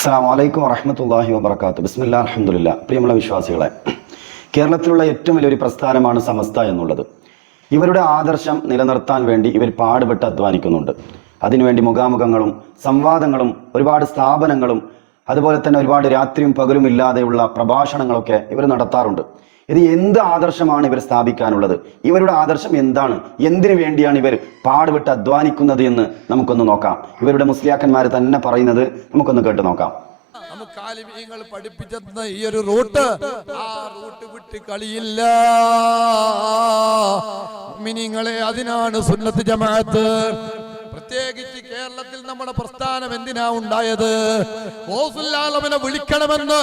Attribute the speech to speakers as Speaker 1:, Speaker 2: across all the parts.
Speaker 1: അസ്സാം വലൈക്കും വറഹമത്തല്ലാഹി വബർക്കാത്തു ബിസ്മില്ല അലഹമുല്ല പ്രിയമുള്ള വിശ്വാസികളെ കേരളത്തിലുള്ള ഏറ്റവും വലിയൊരു പ്രസ്ഥാനമാണ് സമസ്ത എന്നുള്ളത്. ഇവരുടെ ആദർശം നിലനിർത്താൻ വേണ്ടി ഇവർ പാടുപെട്ട് അധ്വാനിക്കുന്നുണ്ട്. അതിനുവേണ്ടി മുഖാമുഖങ്ങളും സംവാദങ്ങളും ഒരുപാട് സ്ഥാപനങ്ങളും അതുപോലെ തന്നെ ഒരുപാട് രാത്രിയും പകലും ഇല്ലാതെയുള്ള പ്രഭാഷണങ്ങളൊക്കെ ഇവർ നടത്താറുണ്ട്. ഇത് എന്ത് ആദർശമാണ് ഇവർ സ്ഥാപിക്കാനുള്ളത്? ഇവരുടെ ആദർശം എന്താണ്? എന്തിനു വേണ്ടിയാണ് ഇവർ പാടുപെട്ട് അധ്വാനിക്കുന്നത് എന്ന് നമുക്കൊന്ന് നോക്കാം. ഇവരുടെ മുസ്ലിയാക്കന്മാർ തന്നെ പറയുന്നത് നമുക്കൊന്ന് കേട്ട് നോക്കാം.
Speaker 2: നമുക്ക് ആലിമീങ്ങൾ പഠിപ്പിച്ചെന്ന ഈ ഒരു റൂട്ട് ആ റൂട്ട് വിട്ട് കളിയില്ല. മിനിങ്ങളെ അതിനാണ് സുന്നത്ത് ജമാഅത്ത്. പ്രത്യേകിച്ച് കേരളത്തിൽ നമ്മുടെ പ്രസ്ഥാനം എന്തിനാ ഉണ്ടായത്? ഓസുല്ലാലവനെ വിളിക്കണമെന്ന്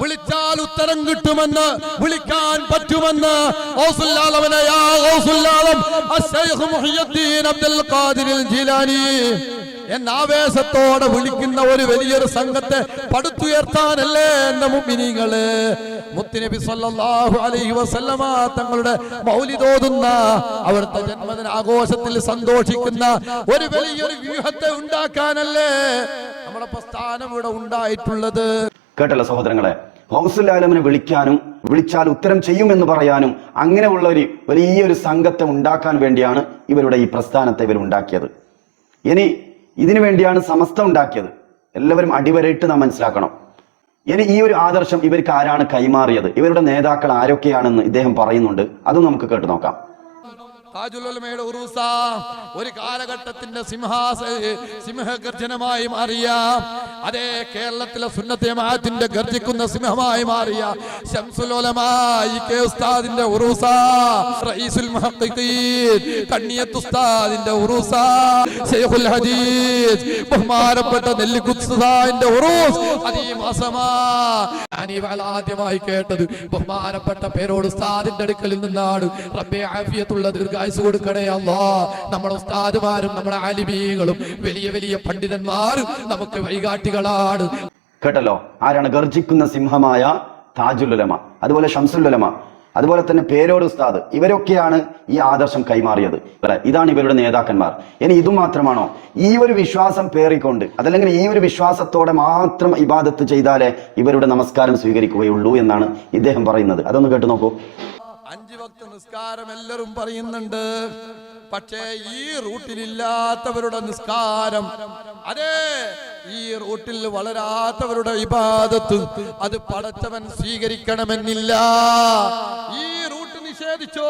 Speaker 2: വിളിച്ചാൽ ഉത്തരം കിട്ടുമെന്ന് വിളിക്കാൻ പറ്റുമെന്ന് ഓസുല്ലാലവനെ അബ്ദുൽ ഖാദിർ എന്ന ആവേശത്തോടെ വിളിക്കുന്ന ഒരു വലിയൊരു സംഘത്തെ പടുത്തുയർത്താനല്ലേ എന്ന മുമ്പിനിങ്ങൾ? മുത്തുനബി സല്ലല്ലാഹു അലൈഹി വസല്ലമ തങ്ങളുടെ മൗലിദോതുന്ന അവരുടെ ജന്മദിന ആഘോഷത്തിൽ സന്തോഷിക്കുന്ന ഒരു വലിയൊരു വ്യൂഹത്തെ ഉണ്ടാക്കാനല്ലേ നമ്മുടെ പ്രസ്ഥാനം ഇവിടെ ഉണ്ടായിട്ടുള്ളത്?
Speaker 1: കേട്ടല്ലോ സഹോദരങ്ങളെ ഹൗസുൽ ആലമിനെ വിളിക്കാനും വിളിച്ചാൽ ഉത്തരം ചെയ്യുമെന്ന് പറയാനും അങ്ങനെയുള്ള ഒരു വലിയൊരു സംഘത്തെ ഉണ്ടാക്കാൻ വേണ്ടിയാണ് ഇവരുടെ ഈ പ്രസ്ഥാനത്തെ ഇവർ ഉണ്ടാക്കിയത്. ഇനി ഇതിനു വേണ്ടിയാണ് സമസ്ത ഉണ്ടാക്കിയത്. എല്ലാവരും അടിവരയിട്ട് നാം മനസ്സിലാക്കണം. ഇനി ഈ ഒരു ആദർശം ഇവർക്ക് ആരാണ് കൈമാറിയത്? ഇവരുടെ നേതാക്കൾ ആരൊക്കെയാണെന്ന് ഇദ്ദേഹം പറയുന്നുണ്ട്. അത് നമുക്ക് കേട്ടു നോക്കാം.
Speaker 2: താജുലുലമയുടെ ഉറൂസ ഒരു കാലഘട്ടത്തിന്റെ സിംഹാസ സിംഹഗർജനമായി മാറിയ അതേ കേരളത്തിലെ സുന്നത്തേമാത്തിന്റെ ഗർജിക്കുന്ന സിംഹമായി മാറിയ ശംസുലോലമായി കെ ഉസ്താദിന്റെ ഉറൂസ റഈസുൽ മുഹഖഖീൻ കണ്ണിയത്ത് ഉസ്താദിന്റെ ഉറൂസ ശൈഖുൽ ഹദീസ് ബഹുമാനപ്പെട്ട നെല്ലിക്കുസ്താദിന്റെ ഉറൂസ് അതീമാസമാ വേള ആദ്യമായി കേട്ടത് ബഹുമാനപ്പെട്ട പേരോട് ഉസ്താദിന്റെ അടുക്കലിൽ നിന്നാണ്. റബ്ബെ ആഫിയത്തുള്ള ദീർഘായുസ് കൊടുക്കണേ അല്ലാ. നമ്മുടെ ഉസ്താദുമാരും നമ്മുടെ ആലിമീകളും വലിയ വലിയ പണ്ഡിതന്മാരും നമുക്ക് വഴികാട്ടികളാണ്.
Speaker 1: കേട്ടല്ലോ? ആരാണ് ഗർജിക്കുന്ന സിംഹമായ താജുലുലമ. അതുപോലെ ഷംസുലുലമ. അതുപോലെ തന്നെ പേരോട് ഉസ്താദ്. ഇവരൊക്കെയാണ് ഈ ആദർശം കൈമാറിയത്. ഇതാണ് ഇവരുടെ നേതാക്കന്മാർ. ഇനി ഇതു മാത്രമാണോ? ഈ ഒരു വിശ്വാസം പേറിക്കൊണ്ട് അതല്ലെങ്കിൽ ഈ ഒരു വിശ്വാസത്തോടെ മാത്രം ഇബാദത്ത് ചെയ്താലേ ഇവരുടെ നമസ്കാരം സ്വീകരിക്കുകയുള്ളൂ എന്നാണ് ഇദ്ദേഹം പറയുന്നത്. അതൊന്ന് കേട്ടു നോക്കൂ.
Speaker 2: അഞ്ചു വക്ത നിസ്കാരം എല്ലാവരും പറയുന്നുണ്ട്. പക്ഷേ ഈ റൂട്ടിലില്ലാത്തവരുടെ നിസ്കാരം അതെ ഈ റൂട്ടിൽ വളരാത്തവരുടെ ഇബാദത്ത് അത് പടച്ചവൻ സ്വീകരിക്കണമെന്നില്ല. ഈ റൂട്ട് നിഷേധിച്ചോ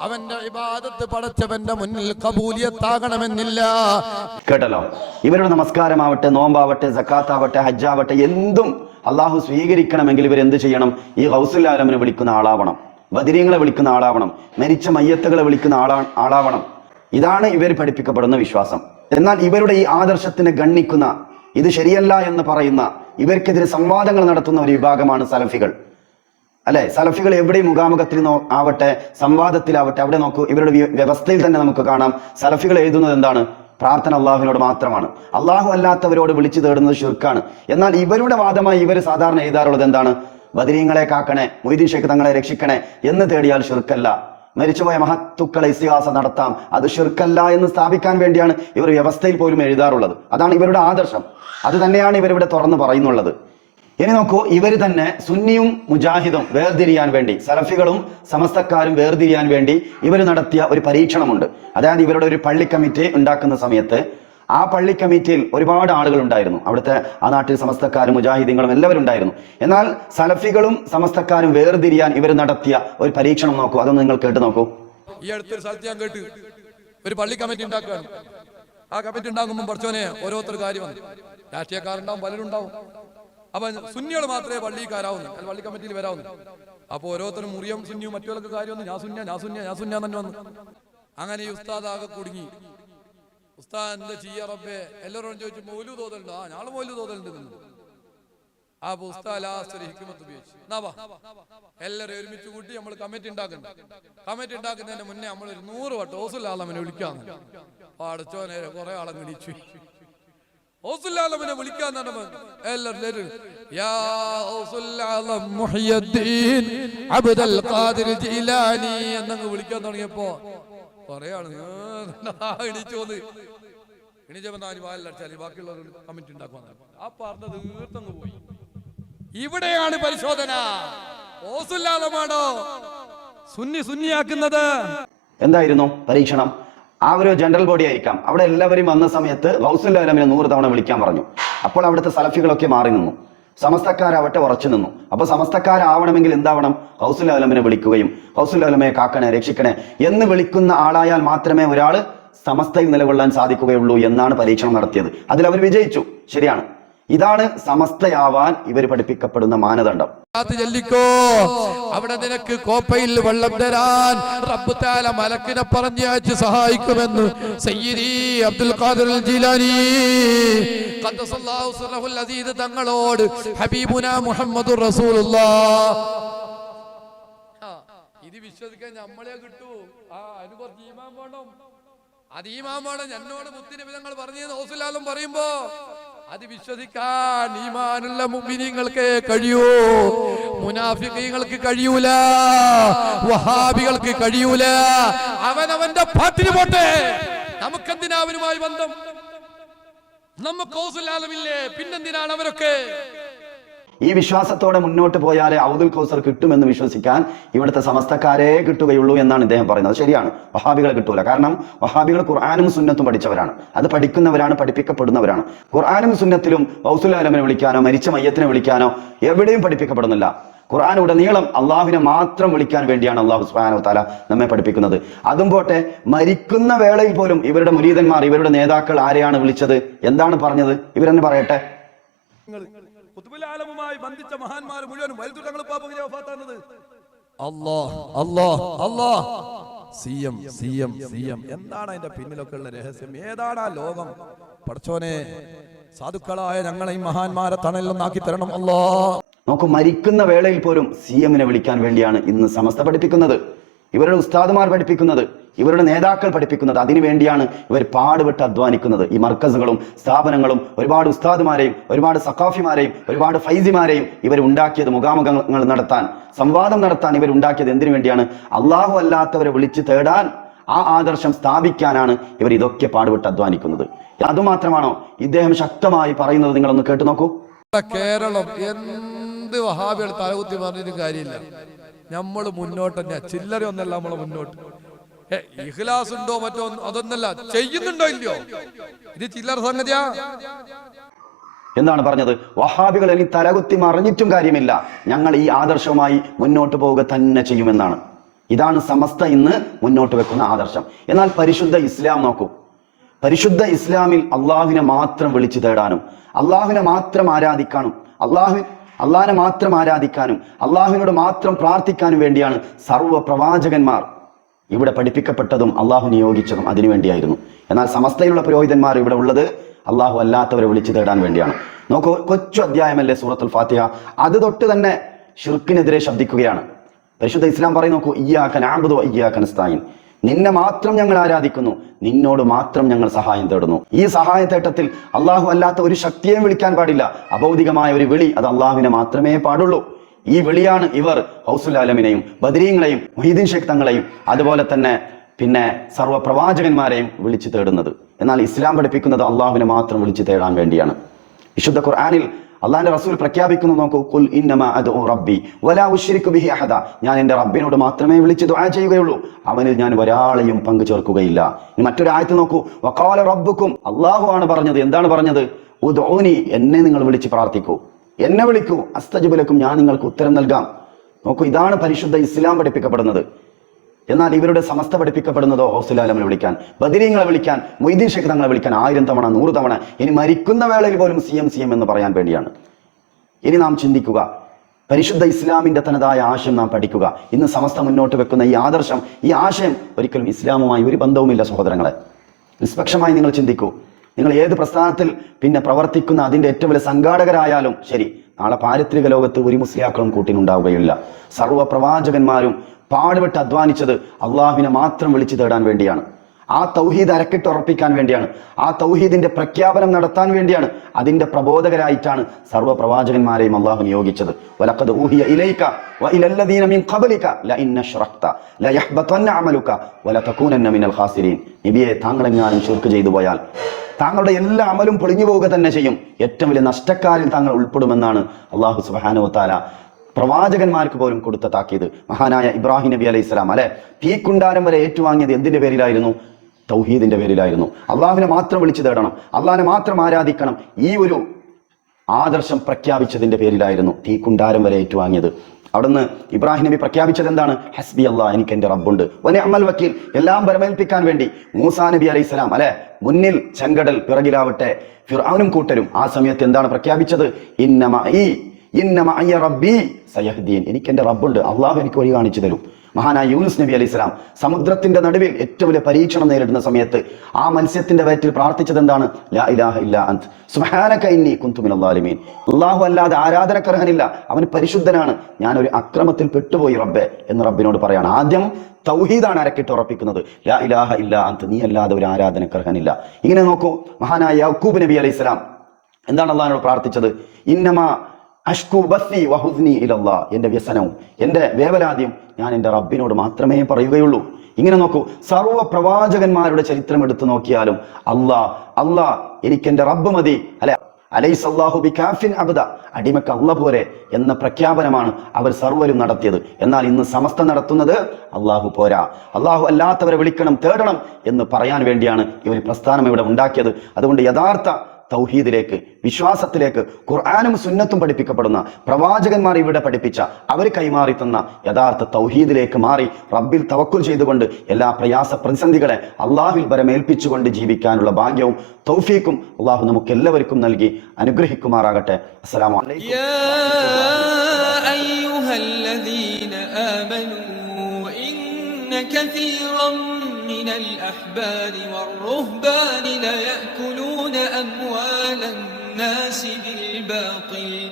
Speaker 2: അവന്റെ ഇബാദത്ത് പടച്ചവന്റെ മുന്നിൽ കബൂലിയത്താകണമെന്നില്ല.
Speaker 1: കേട്ടല്ലോ. ഇവരുടെ നമസ്കാരമാവട്ടെ നോമ്പാവട്ടെ സക്കാത്താവട്ടെ ഹജ്ജാവട്ടെ എന്തും അള്ളാഹു സ്വീകരിക്കണമെങ്കിൽ ഇവർ എന്ത് ചെയ്യണം? ഈ ഹൗസുൽ ആലമിനെ വിളിക്കുന്ന ആളാവണം. ബദിരീങ്ങളെ വിളിക്കുന്ന ആളാവണം മരിച്ച മയ്യത്തുകളെ വിളിക്കുന്ന ആളാ ആളാവണം. ഇതാണ് ഇവർ പഠിപ്പിക്കപ്പെടുന്ന വിശ്വാസം. എന്നാൽ ഇവരുടെ ഈ ആദർശത്തിനെ ഗണ്ണിക്കുന്ന ഇത് ശരിയല്ല എന്ന് പറയുന്ന ഇവർക്കെതിരെ സംവാദങ്ങൾ നടത്തുന്ന ഒരു വിഭാഗമാണ് സലഫികൾ. അല്ലെ? സലഫികൾ എവിടെ മുഖാമുഖത്തിൽ നോ ആവട്ടെ സംവാദത്തിലാവട്ടെ അവിടെ നോക്കൂ ഇവരുടെ വ്യവസ്ഥയിൽ തന്നെ നമുക്ക് കാണാം സലഫികൾ എഴുതുന്നത് എന്താണ്? പ്രാർത്ഥന അള്ളാഹുവിനോട് മാത്രമാണ്. അള്ളാഹു അല്ലാത്തവരോട് വിളിച്ചു തേടുന്നത് ഷുർക്കാണ് എന്നാൽ ഇവരുടെ വാദമായി ഇവർ സാധാരണ എഴുതാറുള്ളത് എന്താണ്? ബദരീങ്ങളെ കാക്കണേ മൊയ്തീൻ ഷേഖ് തങ്ങളെ രക്ഷിക്കണേ എന്ന് തേടിയാൽ ഷുർക്കല്ല മരിച്ചുപോയ മഹത്തുക്കളെ ഇസ്തിഹാസ നടത്താം. അത് ഷിർക്കല്ല എന്ന് സ്ഥാപിക്കാൻ വേണ്ടിയാണ് ഇവർ വ്യവസ്ഥയിൽ പോലും എഴുതാറുള്ളത്. അതാണ് ഇവരുടെ ആദർശം. അത് തന്നെയാണ് ഇവരിവിടെ തുറന്നു പറയുന്നുള്ളത്. ഇനി നോക്കൂ ഇവർ തന്നെ സുന്നിയും മുജാഹിദും വേർതിരിയാൻ വേണ്ടി സലഫികളും സമസ്തക്കാരും വേർതിരിയാൻ വേണ്ടി ഇവർ നടത്തിയ ഒരു പരീക്ഷണമുണ്ട്. അതായത് ഇവരുടെ ഒരു പള്ളി കമ്മിറ്റി ഉണ്ടാക്കുന്ന സമയത്ത് ആ പള്ളി കമ്മിറ്റിയിൽ ഒരുപാട് ആളുകൾ ഉണ്ടായിരുന്നു. അവിടുത്തെ ആ നാട്ടിൽ സമസ്തക്കാരും മുജാഹിദീങ്ങളും എല്ലാവരും ഉണ്ടായിരുന്നു. എന്നാൽ സലഫികളും സമസ്തക്കാരും വേർതിരിയാൻ ഇവർ നടത്തിയ ഒരു പരീക്ഷണം നോക്കൂ. അതൊന്ന് നിങ്ങൾ കേട്ട് നോക്കൂ.
Speaker 2: ഈ അടുത്തൊരു സ്ഥലത്ത് ഞാൻ കേട്ട്. ഒരു പള്ളി കമ്മിറ്റി ഉണ്ടാക്കുകയാണ്. ആ കമ്മിറ്റി ഉണ്ടാകുമ്പോൾ പഠിച്ചോനെ ഓരോരുത്തർ കാര്യം വന്നു. രാഷ്ട്രീയക്കാരുണ്ടാവും പലരും ഉണ്ടാവും അപ്പൊ സുന്നികൾ മാത്രമേ പള്ളിക്കാരാവുന്നു. പള്ളി കമ്മിറ്റിയിൽ വരാവുന്നു. അപ്പൊ ഓരോരുത്തരും മുറിയും സുന്നിയും മറ്റുള്ളവർക്ക് കാര്യം വന്നു ഞാൻ സുന്യ ഞാൻ സുന്യ ഞാൻ സുന്യ തന്നെ വന്നു. അങ്ങനെ ഈ ഉസ്താദ് ആകെ കുടുങ്ങി. ഉസ്താദ് എന്താ ചെയ്യാ റബ്ബേ? എല്ലാവരോടും ചോദിച്ചു മൗലു തോതലുണ്ട്. ആ ഞാൾ മൗലു തോതലുണ്ട് ആ പുസ്തക ലാസ്റ്റ് ഒരു ഹിക്കുമത്ത് ഉപയോഗിച്ചു. എന്നാവാ എല്ലാവരും ഒരുമിച്ച് കൂട്ടി നമ്മൾ കമ്മിറ്റി ഉണ്ടാക്കുന്നു കമ്മിറ്റി ഉണ്ടാക്കുന്നതിന് മുന്നേ നമ്മൾ ഒരു നൂറ് വട്ടം ഓസുല്ലാലമനെ വിളിക്കാന്ന് അടച്ചോനെ കുറെ ആളെ വിളിച്ചു. ഓസുല്ലാലമനെ വിളിക്കാന്ന് പറഞ്ഞപ്പോ എല്ലാവരും മുഹിയുദ്ദീൻ അബ്ദുൽ ഖാദിർ ജീലാനി എന്നങ്ങ് വിളിക്കാൻ തുടങ്ങിയപ്പോ ആൾ ഇടിച്ചു വന്ന്. എണീച്ചപ്പോ നാല് വാലടിച്ചാൽ ബാക്കിയുള്ളവർ കമ്മിറ്റി ഉണ്ടാക്കുവാൻ ആ പറഞ്ഞ തീർത്തങ്ങ് പോയി. ഇവിടെയാണ് പരിശോധന. ഓസുല്ലാതമാണോ സുന്നി സുന്നിയാക്കുന്നത്.
Speaker 1: എന്തായിരുന്നു പരീക്ഷണം? ആ ഒരു ജനറൽ ബോഡി ആയിരിക്കാം. അവിടെ എല്ലാവരും വന്ന സമയത്ത് ഗൗസുല്ലാലമിനെ നൂറ് തവണ വിളിക്കാൻ പറഞ്ഞു. അപ്പോൾ അവിടുത്തെ സലഫികളൊക്കെ മാറി നിന്നു. സമസ്തക്കാരാവട്ടെ ഉറച്ചു നിന്നു. അപ്പൊ സമസ്തക്കാരാവണമെങ്കിൽ എന്താവണം? ഹൗസുൽ വിളിക്കുകയും ഹൗസുൽ അലമയെ കാക്കണേ രക്ഷിക്കണേ എന്ന് വിളിക്കുന്ന ആളായാൽ മാത്രമേ ഒരാൾ സമസ്തയിൽ നിലകൊള്ളാൻ സാധിക്കുകയുള്ളൂ എന്നാണ് പരീക്ഷണം നടത്തിയത്. അതിൽ അവർ വിജയിച്ചു. ശരിയാണ്. ഇതാണ് സമസ്തയാവാൻ ഇവർ പഠിപ്പിക്കപ്പെടുന്ന മാനദണ്ഡം.
Speaker 2: കാത്ത് ചെല്ലിക്കോ. അവിടെ നിനക്ക് കോപ്പയിൽ വെള്ളം തരാൻ റബ്ബുത്താല താല മലക്കിനെ പറഞ്ഞയച്ച് സഹായിക്കുമെന്ന് സയ്യിദി അബ്ദുൽ ഖാദർ ജീലാനി. തങ്ങളോട് ഹബീബുന മുഹമ്മദ് റസൂലുള്ളാഹ് ആ, ഇത് വിശ്വസിക്കാൻ നമ്മളെ കിട്ടൂ. ആ അതിന് കുറച്ച് ഈമാൻ വേണം. അത് ഈമാൻ വേണം. എന്നോട് മുത്തിന് വിധങ്ങൾ പറഞ്ഞു ഹൗസുലാലും പറയുമ്പോ അത് വിശ്വസിക്കാൻ ഈമാനുള്ള മുഅ്മിനീങ്ങൾക്ക് കഴിയൂ. മുനാഫിക്കീങ്ങൾക്ക് കഴിയൂല. വഹാബികൾക്ക് കഴിയൂല. അവനവന്റെ പാട്ടിന് പോട്ടെ. നമുക്കെന്തിനാ അവനുമായി ബന്ധം? നമുക്ക് പിന്നെന്തിനാണ് അവരൊക്കെ?
Speaker 1: ഈ വിശ്വാസത്തോടെ മുന്നോട്ട് പോയാലേ ഔദുൽ കൗസർ കിട്ടുമെന്ന് വിശ്വസിക്കാൻ ഇവിടുത്തെ സമസ്തക്കാരെ കിട്ടുകയുള്ളൂ എന്നാണ് ഇദ്ദേഹം പറയുന്നത്. ശരിയാണ്. വഹാബികളെ കിട്ടൂല. കാരണം വഹാബികൾ ഖുർആാനും സുന്നത്തും പഠിച്ചവരാണ്. അത് പഠിക്കുന്നവരാണ് പഠിപ്പിക്കപ്പെടുന്നവരാണ്. ഖുർആാനും സുന്നത്തിലും ഔസുൽ ആലമിനെ വിളിക്കാനോ മരിച്ച മയ്യത്തിനെ വിളിക്കാനോ എവിടെയും പഠിപ്പിക്കപ്പെടുന്നില്ല. ഖുർആൻ ഉടനീളം അള്ളാഹുവിനെ മാത്രം വിളിക്കാൻ വേണ്ടിയാണ് അള്ളാഹു സുബാനോ താല നമ്മെ പഠിപ്പിക്കുന്നത്. അതും പോട്ടെ മരിക്കുന്ന വേളയിൽ പോലും ഇവരുടെ മുരീതന്മാർ ഇവരുടെ നേതാക്കൾ ആരെയാണ് വിളിച്ചത്? എന്താണ് പറഞ്ഞത്? ഇവരെന്നെ പറയട്ടെ.
Speaker 2: കുത്തുബുലാലമുമായി ബന്ധിച്ച മഹാന്മാർ മുഴുവനും വലുതുട്ടങ്ങൾ വഫാത്താകുന്നത് അല്ലോ അല്ലോ അല്ലോ C M C M C M. എന്താണ് അതിന്റെ പിന്നിലൊക്കെ ഉള്ള രഹസ്യം? ഏതാണ് ആ ലോകം? പഠിച്ചോനെ സാധുക്കളായ ഞങ്ങളെ ഈ മഹാന്മാരെ നിന്നാക്കി തരണം അല്ലോ
Speaker 1: നോക്കൂ മരിക്കുന്ന വേളയിൽ പോലും സി എമ്മിനെ വിളിക്കാൻ വേണ്ടിയാണ് ഇന്ന് സമസ്ത പഠിപ്പിക്കുന്നത്. ഇവരുടെ ഉസ്താദുമാർ പഠിപ്പിക്കുന്നത് ഇവരുടെ നേതാക്കൾ പഠിപ്പിക്കുന്നത് അതിനു വേണ്ടിയാണ് ഇവർ പാടുപെട്ട് അധ്വാനിക്കുന്നത്. ഈ മർക്കസുകളും സ്ഥാപനങ്ങളും ഒരുപാട് ഉസ്താദുമാരെയും ഒരുപാട് സഖാഫിമാരെയും ഒരുപാട് ഫൈസിമാരെയും ഇവർ ഉണ്ടാക്കിയത് മുഖാമുഖങ്ങൾ നടത്താൻ സംവാദം നടത്താൻ ഇവർ ഉണ്ടാക്കിയത് എന്തിനു വേണ്ടിയാണ്? അള്ളാഹു അല്ലാത്തവരെ വിളിച്ചു തേടാൻ ആ ആദർശം സ്ഥാപിക്കാനാണ് ഇവർ ഇതൊക്കെ പാടുപെട്ട് അധ്വാനിക്കുന്നത്. അതുമാത്രമാണോ ഇദ്ദേഹം ശക്തമായി പറയുന്നത്? നിങ്ങളൊന്ന് കേട്ടു നോക്കൂ.
Speaker 2: കേരളം എന്ത് വഹാബികൾ തലകുത്തി പറഞ്ഞിട്ട് കാര്യമില്ല. നമ്മൾ മുന്നോട്ട് തന്നെ ചില്ലറ ഒന്നല്ല നമ്മളെ മുന്നോട്ട്. ഇഖ്ലാസ് ഉണ്ടോ മറ്റോ അതൊന്നല്ല. ചെയ്യുന്നുണ്ടോ ഇല്ലയോ? ഇത് ചില്ലറ സംഗതിയാ.
Speaker 1: എന്താണ് പറഞ്ഞത്? വഹാബികൾ ഇനി തലകുത്തി മറിഞ്ഞിട്ടും കാര്യമില്ല. ഞങ്ങൾ ഈ ആദർശവുമായി മുന്നോട്ട് പോവുക തന്നെ ചെയ്യുമെന്നാണ്. ഇതാണ് സമസ്ത ഇന്ന് മുന്നോട്ട് വെക്കുന്ന ആദർശം. എന്നാൽ പരിശുദ്ധ ഇസ്ലാം നോക്കൂ. പരിശുദ്ധ ഇസ്ലാമിൽ അള്ളാഹുവിനെ മാത്രം വിളിച്ചു തേടാനും അള്ളാഹുവിനെ മാത്രം ആരാധിക്കാനും അള്ളാഹു അള്ളാഹിനെ മാത്രം ആരാധിക്കാനും അള്ളാഹുവിനോട് മാത്രം പ്രാർത്ഥിക്കാനും വേണ്ടിയാണ് സർവ പ്രവാചകന്മാർ ഇവിടെ പഠിപ്പിക്കപ്പെട്ടതും അള്ളാഹു നിയോഗിച്ചതും അതിനു വേണ്ടിയായിരുന്നു. എന്നാൽ സമസ്തയിലുള്ള പുരോഹിതന്മാർ ഇവിടെ ഉള്ളത് അള്ളാഹു അല്ലാത്തവരെ വിളിച്ചു തേടാൻ വേണ്ടിയാണ്. നോക്കൂ കൊച്ചു അധ്യായമല്ലേ സൂറത്തുൽ ഫാത്തിഹ? അത് തൊട്ട് തന്നെ ഷിർക്കിനെതിരെ ശബ്ദിക്കുകയാണ്. പരിശുദ്ധ ഇസ്ലാം പറയും നോക്കൂ ഇയ്യാക്കൻ ആബുദോ ഇയ്യാക്കൻ സ്ഥായിൻ നിന്നെ മാത്രം ഞങ്ങൾ ആരാധിക്കുന്നു. നിന്നോട് മാത്രം ഞങ്ങൾ സഹായം തേടുന്നു. ഈ സഹായ തേട്ടത്തിൽ അള്ളാഹു അല്ലാത്ത ഒരു ശക്തിയെയും വിളിക്കാൻ പാടില്ല. അബൗദികമായ ഒരു വിളി അത് അള്ളാഹുവിനെ മാത്രമേ പാടുള്ളൂ. ഈ വിളിയാണ് ഇവർ ഹൗസുൽ ആലമിനെയും ബദരീങ്ങളെയും മൊഹീദ്ദീൻ ഷേഖ് തങ്ങളെയും അതുപോലെ തന്നെ പിന്നെ സർവ പ്രവാചകന്മാരെയും വിളിച്ചു തേടുന്നത്. എന്നാൽ ഇസ്ലാം പഠിപ്പിക്കുന്നത് അള്ളാഹുവിനെ മാത്രം വിളിച്ചു തേടാൻ വേണ്ടിയാണ്. വിശുദ്ധ ഖുർആനിൽ അള്ളാഹിന്റെ റസൂൽ പ്രഖ്യാപിക്കുന്നു നോക്കൂ റബ്ബി വലാ ബിഹി അഹദ. ഞാൻ എന്റെ റബ്ബിനോട് മാത്രമേ വിളിച്ച് ദുആ ചെയ്യുകയുള്ളൂ. അവനിൽ ഞാൻ ഒരാളെയും പങ്കു ചേർക്കുകയില്ല മറ്റൊരു ആയത്ത് നോക്കൂ റബ്ബുക്കും അള്ളാഹു ആണ് പറഞ്ഞത്. എന്താണ് പറഞ്ഞത്? ഉദോനി എന്നെ നിങ്ങൾ വിളിച്ച് പ്രാർത്ഥിക്കൂ. എന്നെ വിളിക്കൂ. അസ്തജബുലക്കും ഞാൻ നിങ്ങൾക്ക് ഉത്തരം നൽകാം. നോക്കൂ ഇതാണ് പരിശുദ്ധ ഇസ്ലാം പഠിപ്പിക്കപ്പെടുന്നത്. എന്നാൽ ഇവരുടെ സമസ്ത പഠിപ്പിക്കപ്പെടുന്നതോ ഹൗസുലാലമിനെ വിളിക്കാൻ ബദിരീങ്ങളെ വിളിക്കാൻ മൊയ്തീൻ ഷെഖ് തങ്ങളെ വിളിക്കാൻ ആയിരം തവണ നൂറ് തവണ ഇനി മരിക്കുന്ന വേളയിൽ പോലും സി എം സി എം എന്ന് പറയാൻ വേണ്ടിയാണ്. ഇനി നാം ചിന്തിക്കുക പരിശുദ്ധ ഇസ്ലാമിന്റെ തനതായ ആശയം നാം പഠിക്കുക. ഇന്ന് സമസ്ത മുന്നോട്ട് വെക്കുന്ന ഈ ആദർശം ഈ ആശയം ഒരിക്കലും ഇസ്ലാമുമായി ഒരു ബന്ധവുമില്ല സഹോദരങ്ങളെ. നിഷ്പക്ഷമായി നിങ്ങൾ ചിന്തിക്കൂ. നിങ്ങൾ ഏത് പ്രസ്ഥാനത്തിൽ പിന്നെ പ്രവർത്തിക്കുന്ന അതിന്റെ ഏറ്റവും വലിയ സംഘാടകരായാലും ശരി നാളെ പാരിത്രിക ലോകത്ത് ഒരു മുസ്ലിയാക്കളും കൂട്ടിനുണ്ടാവുകയില്ല. സർവ പ്രവാചകന്മാരും പാടുപെട്ട് അധ്വാനിച്ചത് അള്ളാഹുവിനെ മാത്രം വിളിച്ചു തേടാൻ വേണ്ടിയാണ്. ആ തൗഹീദ് അരക്കിട്ട് ഉറപ്പിക്കാൻ വേണ്ടിയാണ്. ആ തൗഹീദിന്റെ പ്രഖ്യാപനം നടത്താൻ വേണ്ടിയാണ് അതിന്റെ പ്രബോധകരായിട്ടാണ് സർവ പ്രവാചകന്മാരെയും അള്ളാഹു നിയോഗിച്ചത്. നബിയെ താങ്കളെങ്ങാനും ശിർക്ക് ചെയ്തു പോയാൽ താങ്കളുടെ എല്ലാ അമലും പൊളിഞ്ഞു പോവുക തന്നെ ചെയ്യും. ഏറ്റവും വലിയ നഷ്ടക്കാരിൽ താങ്കൾ ഉൾപ്പെടുമെന്നാണ് അള്ളാഹു സുബാനുവത്താല പ്രവാചകന്മാർക്ക് പോലും കൊടുത്ത താക്കീത്. മഹാനായ ഇബ്രാഹിം നബി അലൈഹി സ്വലാം അല്ലെ? തീക്കുണ്ടാരം വരെ ഏറ്റുവാങ്ങിയത് എന്തിന്റെ പേരിലായിരുന്നു? തൗഹീദിന്റെ പേരിലായിരുന്നു. അള്ളാഹുവിനെ മാത്രം വിളിച്ചു തേടണം അള്ളാഹിനെ മാത്രം ആരാധിക്കണം ഈ ഒരു ആദർശം പ്രഖ്യാപിച്ചതിന്റെ പേരിലായിരുന്നു തീക്കുണ്ടാരം വരെ ഏറ്റുവാങ്ങിയത്. അവിടുന്ന് ഇബ്രാഹിം നബി പ്രഖ്യാപിച്ചത് എന്താണ്? ഹസ്ബി അള്ളാ എനിക്ക് എന്റെ റബ്ബുണ്ട്. വനെ അമൽ വക്കീൽ എല്ലാം പരമേൽപ്പിക്കാൻ വേണ്ടി മൂസാ നബി അലൈഹി സ്വലാം അല്ലെ? മുന്നിൽ ചെങ്കടൽ പിറകിലാവട്ടെ ഫിർഔനും കൂട്ടരും ആ സമയത്ത് എന്താണ് പ്രഖ്യാപിച്ചത്? ഇന്നമ ഈ ഇന്നമ റബ്ബി സയഹ്ദീൻ എനിക്ക് എന്റെ റബ്ബുണ്ട് അള്ളാഹു എനിക്ക് വഴി കാണിച്ചു തരും. മഹാനായ യൂനുസ് നബി അലി ഇസ്ലാം സമുദ്രത്തിന്റെ നടുവിൽ ഏറ്റവും വലിയ പരീക്ഷണം നേരിടുന്ന സമയത്ത് ആ മത്സ്യത്തിന്റെ വയറ്റിൽ പ്രാർത്ഥിച്ചത് എന്താണ്? അള്ളാഹു അല്ലാതെ ആരാധനക്കർഹനില്ല അവൻ പരിശുദ്ധനാണ്. ഞാൻ ഒരു അക്രമത്തിൽ പെട്ടുപോയി റബ്ബെ എന്ന് റബ്ബിനോട് പറയാണ്. ആദ്യം തൗഹീദാണ് അരക്കിട്ട് ഉറപ്പിക്കുന്നത്. ലാ ഇലാഹ ഇല്ല അന്ത് നീ അല്ലാതെ ഒരു ആരാധനക്കർഹനില്ല ഇങ്ങനെ നോക്കൂ മഹാനായ യൗക്കൂബ് നബി അലൈഹി സ്വലാം എന്താണ് അള്ളാഹിനോട് പ്രാർത്ഥിച്ചത്? ഇന്നമ അഷ്കു ബസ്സി വഹുദ്നി ഇലല്ലാ. എന്റെ വ്യസനവും എന്റെ വേവലാദ്യം ഞാൻ എന്റെ റബ്ബിനോട് മാത്രമേ പറയുകയുള്ളൂ. ഇങ്ങനെ നോക്കൂ സർവ പ്രവാചകന്മാരുടെ ചരിത്രം എടുത്തു നോക്കിയാലും അള്ളാ അള്ളാ എനിക്ക് എന്റെ റബ്ബ് മതി. അല്ലെ അലൈസ് അള്ളാഹു ബികാഫിൻ അബദ അടിമക്ക് അല്ല പോരെ എന്ന പ്രഖ്യാപനമാണ് അവർ സർവരും നടത്തിയത്. എന്നാൽ ഇന്ന് സമസ്ത നടത്തുന്നത് അള്ളാഹു പോരാ. അള്ളാഹു അല്ലാത്തവരെ വിളിക്കണം തേടണം എന്ന് പറയാൻ വേണ്ടിയാണ് ഇവർ പ്രസ്ഥാനം ഇവിടെ ഉണ്ടാക്കിയത്. അതുകൊണ്ട് യഥാർത്ഥ തൗഹീദിലേക്ക് വിശ്വാസത്തിലേക്ക് ഖുർആാനും സുന്നത്തും പഠിപ്പിക്കപ്പെടുന്ന പ്രവാചകന്മാർ ഇവിടെ പഠിപ്പിച്ച അവർ കൈമാറി തന്ന യഥാർത്ഥ തൗഹീദിലേക്ക് മാറി റബ്ബിൽ തവക്കുൽ ചെയ്തുകൊണ്ട് എല്ലാ പ്രയാസ പ്രതിസന്ധികളെ അള്ളാഹുവിൽ ബരമേൽപ്പിച്ചുകൊണ്ട് ജീവിക്കാനുള്ള ഭാഗ്യവും തൗഫീക്കും അള്ളാഹു നമുക്ക് എല്ലാവർക്കും നൽകി അനുഗ്രഹിക്കുമാറാകട്ടെ അസ്സലാമു അലൈക്കും
Speaker 3: يا أيها الذين آمنوا إن كثيرا من الأحبار والرهبان ليأكلون أموال الناس بالباطل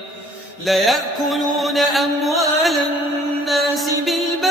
Speaker 3: ليأكلون أموال الناس بالباطل.